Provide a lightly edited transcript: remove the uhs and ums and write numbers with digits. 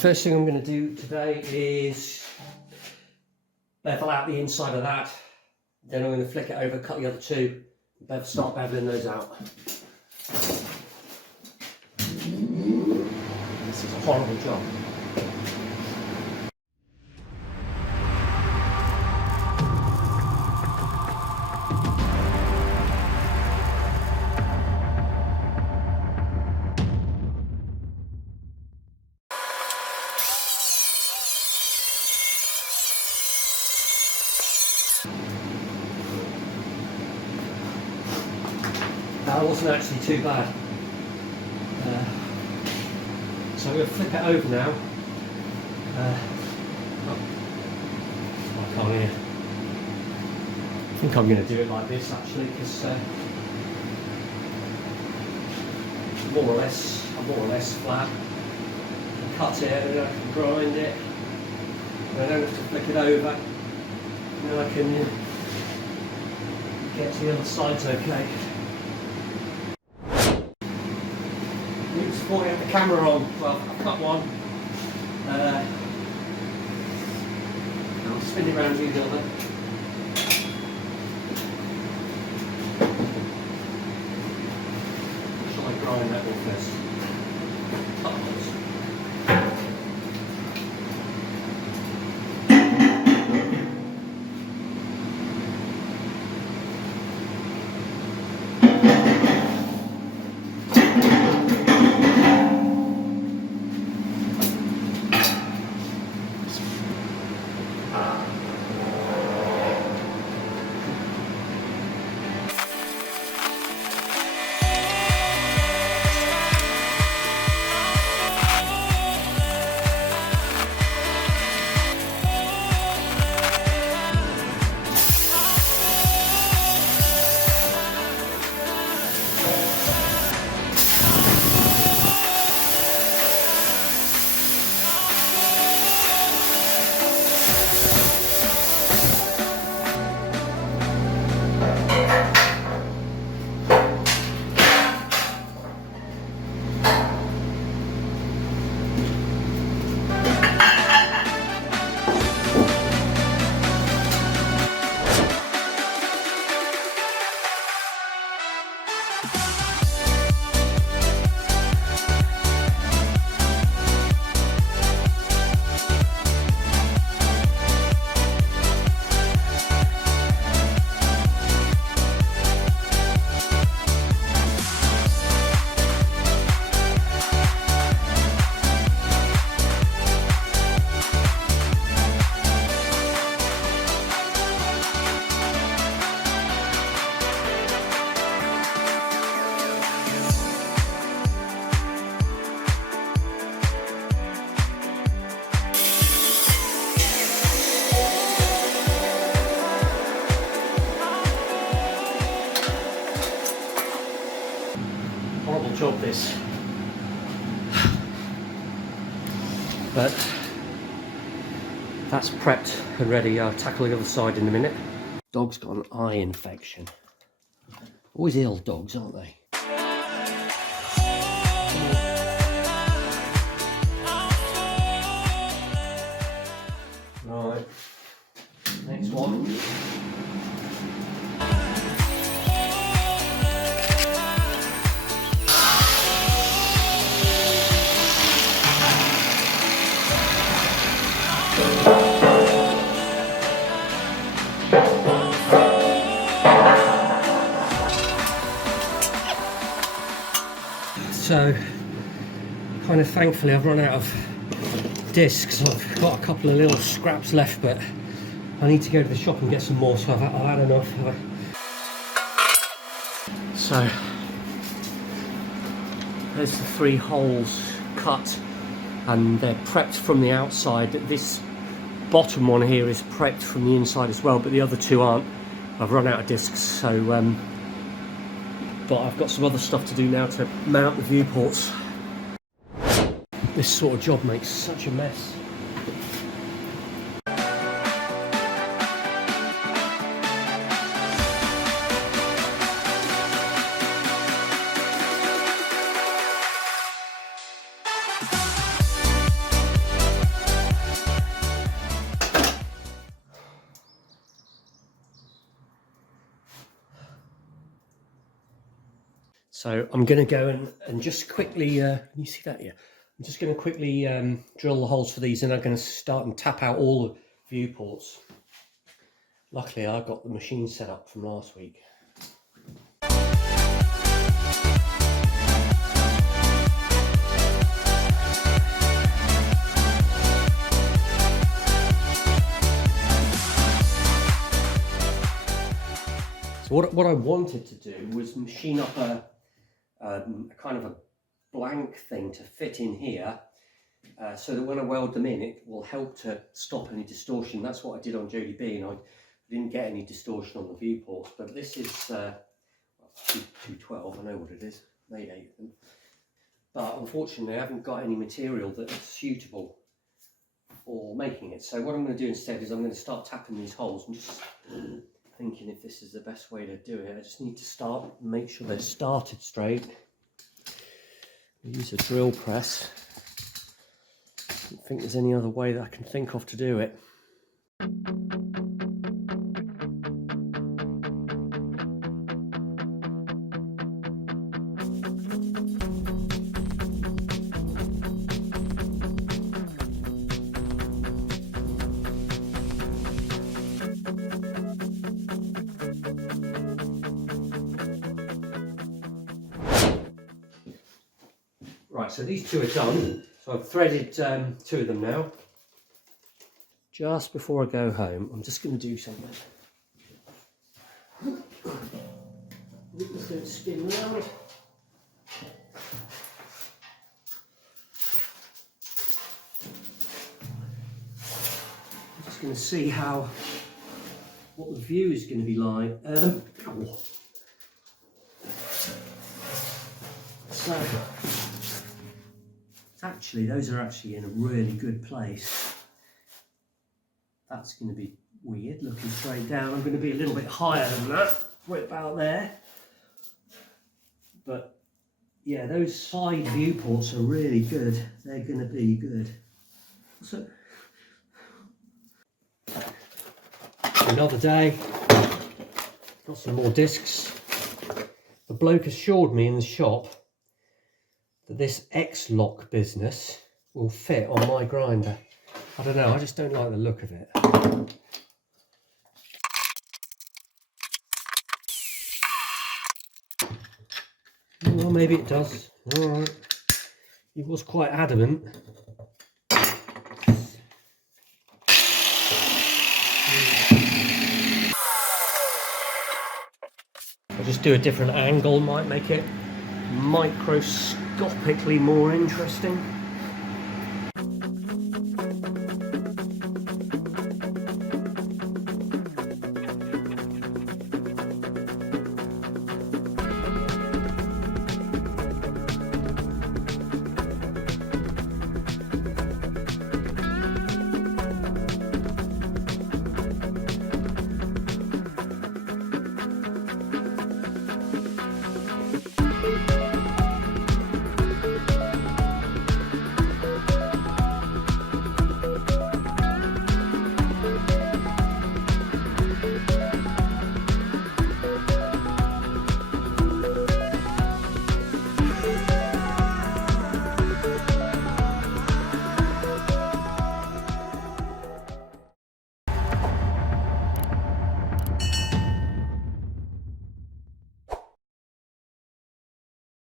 first thing I'm going to do today is bevel out the inside of that. Then I'm going to flick it over, cut the other two, start beveling those out. This is a horrible job. That wasn't actually too bad. So I'm going to flip it over now. I can't hear. I think I'm going to do it like this actually, because I'm more or less flat. I cut it and then I can grind it. And I don't have to flick it over. And then I can get to the other sides okay. Before we have the camera on, well, I've cut one. I'll spin it around to the other. Shall I grind that one first? Cut those. Horrible job this, but that's prepped and ready. I'll tackle the other side in a minute. Dog's got an eye infection. Always ill dogs, aren't they? Right, next one. So, kind of thankfully I've run out of discs. I've got a couple of little scraps left, but I need to go to the shop and get some more, so I've had enough. So, there's the 3 holes cut, and they're prepped from the outside. This bottom one here is prepped from the inside as well, but the other 2 aren't. I've run out of discs, so but I've got some other stuff to do now to mount the viewports. This sort of job makes such a mess. So I'm going to go and just quickly, can you see that here? I'm just going to quickly drill the holes for these, and I'm going to start and tap out all the viewports. Luckily I got the machine set up from last week. So what I wanted to do was machine up a kind of a blank thing to fit in here, so that when I weld them in, it will help to stop any distortion. That's what I did on Jodie B, and I didn't get any distortion on the viewports. But this is 212, I know what it is, made 8 of them. But unfortunately I haven't got any material that is suitable for making it. So what I'm going to do instead is I'm going to start tapping these holes. I'm just thinking if this is the best way to do it. I just need to start and make sure they're started straight. Use a drill press. I don't think there's any other way that I can think of to do it. Right, so these two are done. So I've threaded 2 of them now. Just before I go home, I'm just going to do something. Just going to spin round. I'm just going to see what the view is going to be like. So actually, those are actually in a really good place. That's going to be weird, looking straight down. I'm going to be a little bit higher than that, right about there. But yeah, those side viewports are really good. They're going to be good. So, another day, got some more discs. The bloke assured me in the shop that this X-lock business will fit on my grinder. I don't know, I just don't like the look of it. Well, maybe it does. Alright. He was quite adamant. I'll just do a different angle, might make it microscopically more interesting.